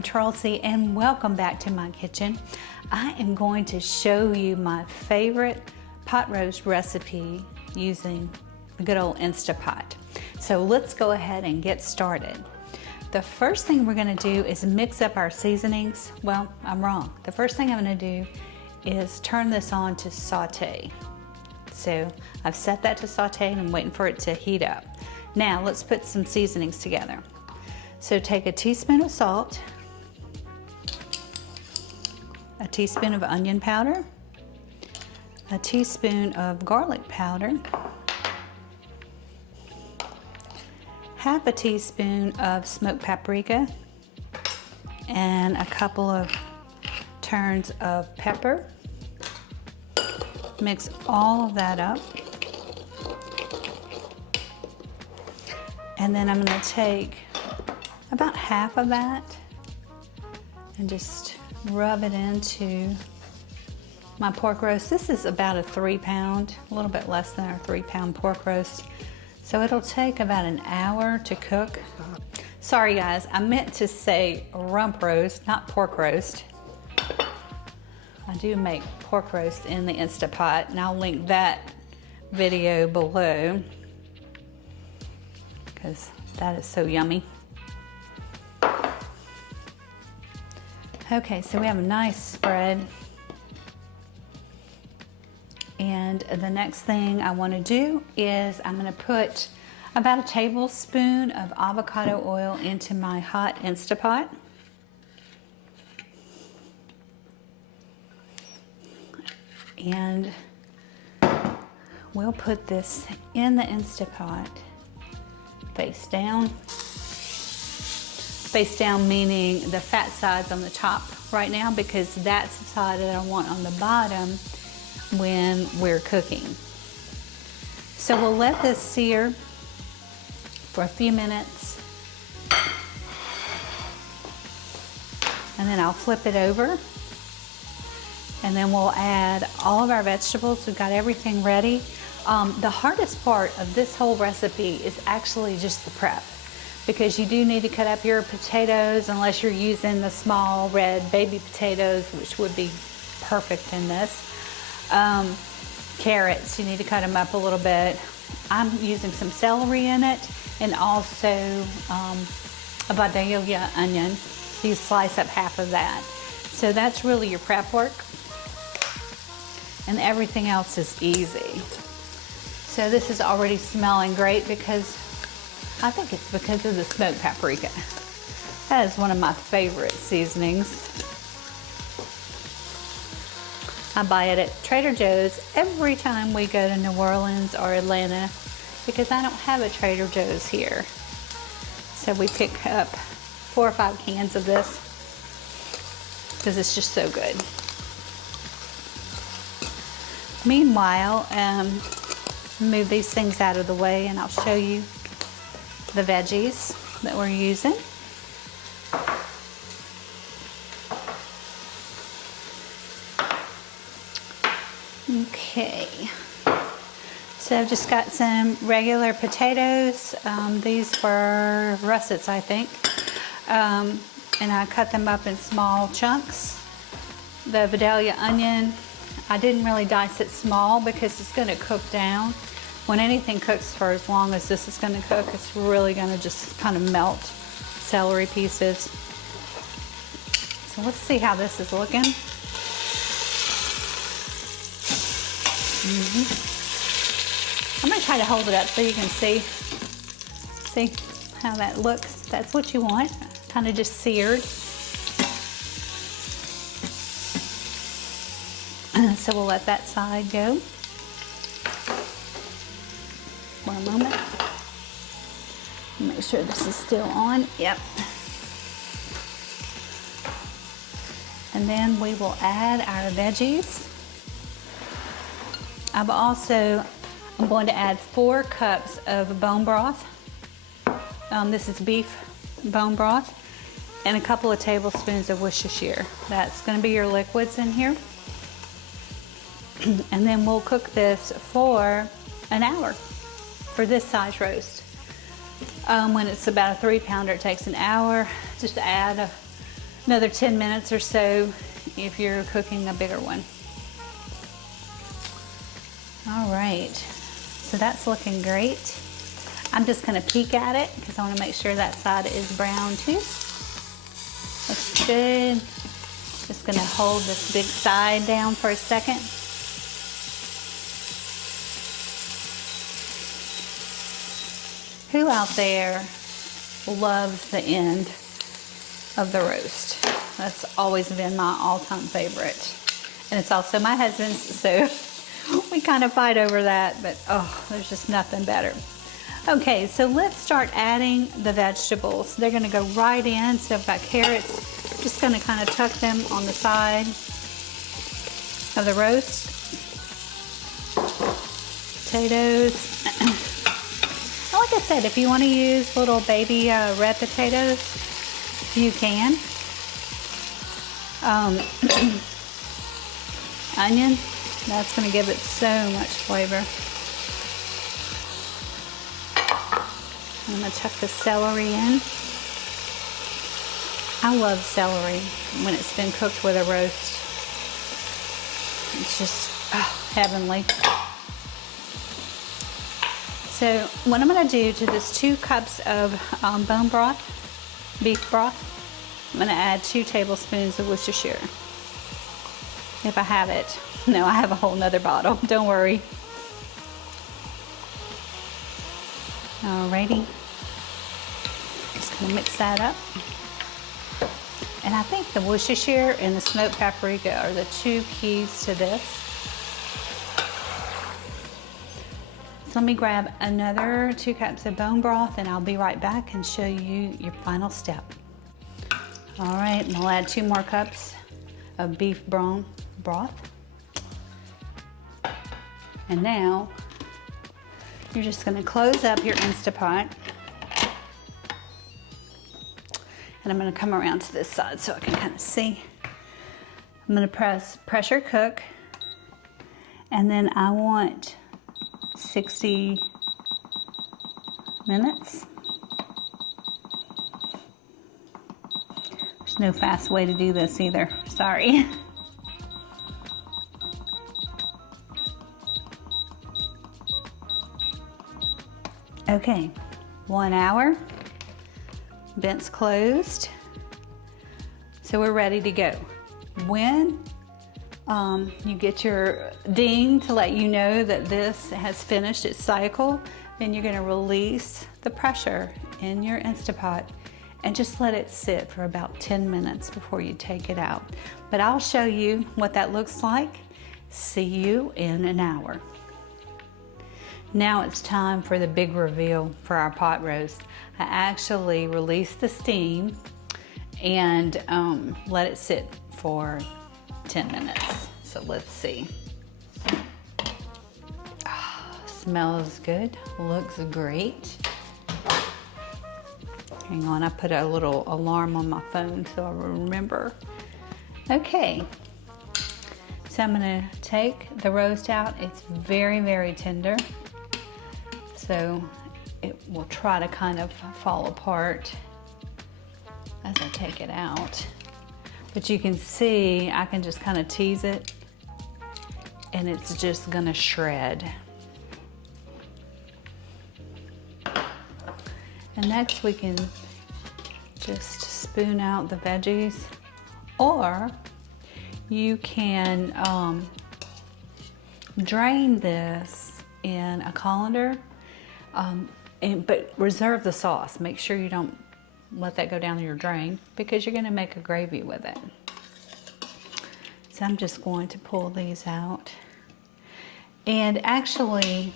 I'm Chelsea and welcome back to my kitchen. I am going to show you my favorite pot roast recipe using the good old Instapot. So let's go ahead and get started. The first thing we're going to do is mix up our seasonings. Well, I'm wrong. The first thing I'm going to do is turn this on to saute. So I've set that to saute and I'm waiting for it to heat up. Now let's put some seasonings together. So take a teaspoon of salt, a teaspoon of onion powder, a teaspoon of garlic powder, half a teaspoon of smoked paprika, and a couple of turns of pepper. Mix all of that up. And then I'm going to take about half of that and just rub it into my pork roast. This is about a 3-pound, a little bit less than our 3-pound pork roast. So it'll take about an hour to cook. Sorry guys, I meant to say rump roast, not pork roast. I do make pork roast in the Instapot and I'll link that video below because that is so yummy. Okay, so we have a nice spread. And the next thing I want to do is I'm going to put about a tablespoon of avocado oil into my hot Instapot. And we'll put this in the Instapot face down. Face down meaning the fat side's on the top right now because that's the side that I want on the bottom when we're cooking. So we'll let this sear for a few minutes and then I'll flip it over and then we'll add all of our vegetables. We've got everything ready. The hardest part of this whole recipe is actually just the prep, because you do need to cut up your potatoes unless you're using the small red baby potatoes, which would be perfect in this. Carrots, you need to cut them up a little bit. I'm using some celery in it and also a buttery onion. So you slice up half of that. So that's really your prep work. And everything else is easy. So this is already smelling great because I think it's because of the smoked paprika. That is one of my favorite seasonings. I buy it at Trader Joe's every time we go to New Orleans or Atlanta because I don't have a Trader Joe's here. So we pick up 4 or 5 cans of this because it's just so good. Meanwhile, move these things out of the way and I'll show you the veggies that we're using. Okay, so I've just got some regular potatoes. These were russets, I think, and I cut them up in small chunks. The Vidalia onion, I didn't really dice it small because it's going to cook down. When anything cooks for as long as this is going to cook, it's really going to just kind of melt celery pieces. So let's see how this is looking. I'm going to try to hold it up so you can see how that looks. That's what you want, kind of just seared. So we'll let that side go. One moment. Make sure this is still on. Yep. And then we will add our veggies. I'm going to add 4 cups of bone broth. This is beef bone broth. And a couple of tablespoons of Worcestershire. That's going to be your liquids in here. And then we'll cook this for an hour for this size roast. When it's about a 3-pounder, it takes an hour. Just add another 10 minutes or so if you're cooking a bigger one. All right, so that's looking great. I'm just gonna peek at it because I wanna make sure that side is brown too. Looks good. Just gonna hold this big side down for a second. Who out there loves the end of the roast? That's always been my all-time favorite. And it's also my husband's, so we kind of fight over that, but oh, there's just nothing better. Okay, so let's start adding the vegetables. They're gonna go right in. So I've got carrots, just gonna kind of tuck them on the side of the roast. Potatoes. Like I said, if you want to use little baby red potatoes, you can. Onion, that's going to give it so much flavor. I'm going to tuck the celery in. I love celery when it's been cooked with a roast. It's just heavenly. So what I'm going to do to this 2 cups of bone broth, beef broth, I'm going to add 2 tablespoons of Worcestershire. If I have it. No, I have a whole nother bottle. Don't worry. Alrighty. Just going to mix that up. And I think the Worcestershire and the smoked paprika are the 2 keys to this. So let me grab another 2 cups of bone broth and I'll be right back and show you your final step. All right, and I'll add 2 more cups of beef broth. And now you're just gonna close up your Instapot. And I'm gonna come around to this side so I can kind of see. I'm gonna press pressure cook, and then I want 60 minutes. There's no fast way to do this either, sorry. Okay, 1 hour, vent's closed. So we're ready to go. When you get your ding to let you know that this has finished its cycle, then you're gonna release the pressure in your Instapot and just let it sit for about 10 minutes before you take it out. But I'll show you what that looks like. See you in an hour. Now it's time for the big reveal for our pot roast. I actually released the steam and let it sit for 10 minutes. So let's see. Smells good, looks great. Hang on, I put a little alarm on my phone so I remember. Okay, so I'm gonna take the roast out. It's very, very tender. So it will try to kind of fall apart as I take it out. But you can see, I can just kind of tease it and it's just gonna shred. And next we can just spoon out the veggies, or you can drain this in a colander, but reserve the sauce. Make sure you don't let that go down your drain because you're gonna make a gravy with it. So I'm just going to pull these out. And actually,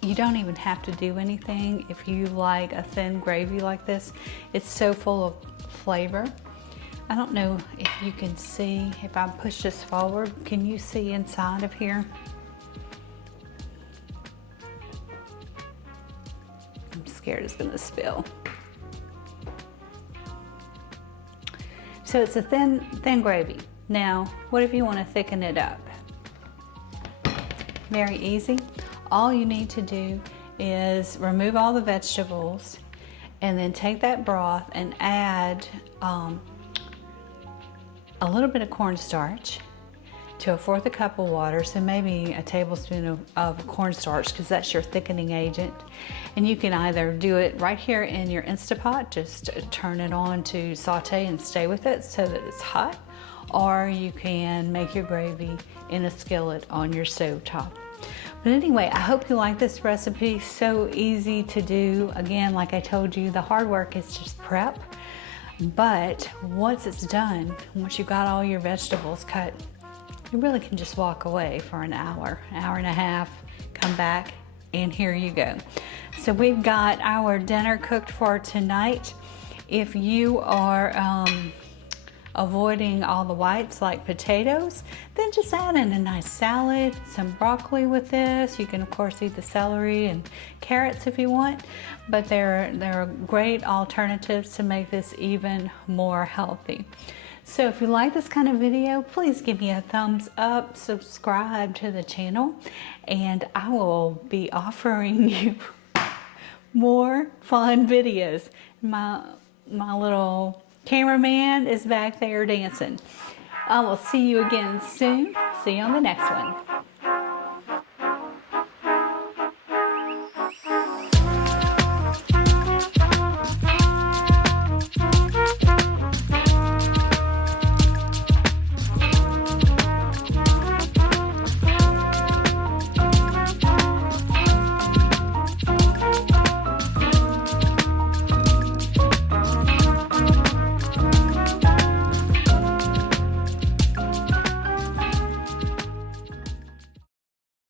you don't even have to do anything if you like a thin gravy like this. It's so full of flavor. I don't know if you can see, if I push this forward, can you see inside of here? I'm scared it's gonna spill. So it's a thin gravy. Now, what if you want to thicken it up? Very easy. All you need to do is remove all the vegetables and then take that broth and add a little bit of cornstarch to 1/4 cup of water, so maybe a tablespoon of cornstarch, because that's your thickening agent. And you can either do it right here in your Instapot, just turn it on to saute and stay with it so that it's hot, or you can make your gravy in a skillet on your stove top. But anyway, I hope you like this recipe. So easy to do. Again, like I told you, the hard work is just prep. But once it's done, once you've got all your vegetables cut, you really can just walk away for an hour and a half, come back, and here you go. So we've got our dinner cooked for tonight. If you are avoiding all the whites like potatoes, then just add in a nice salad, some broccoli with this. You can of course eat the celery and carrots if you want, but they're great alternatives to make this even more healthy. So if you like this kind of video, please give me a thumbs up, subscribe to the channel, and I will be offering you more fun videos. My little cameraman is back there dancing. I will see you again soon. See you on the next one.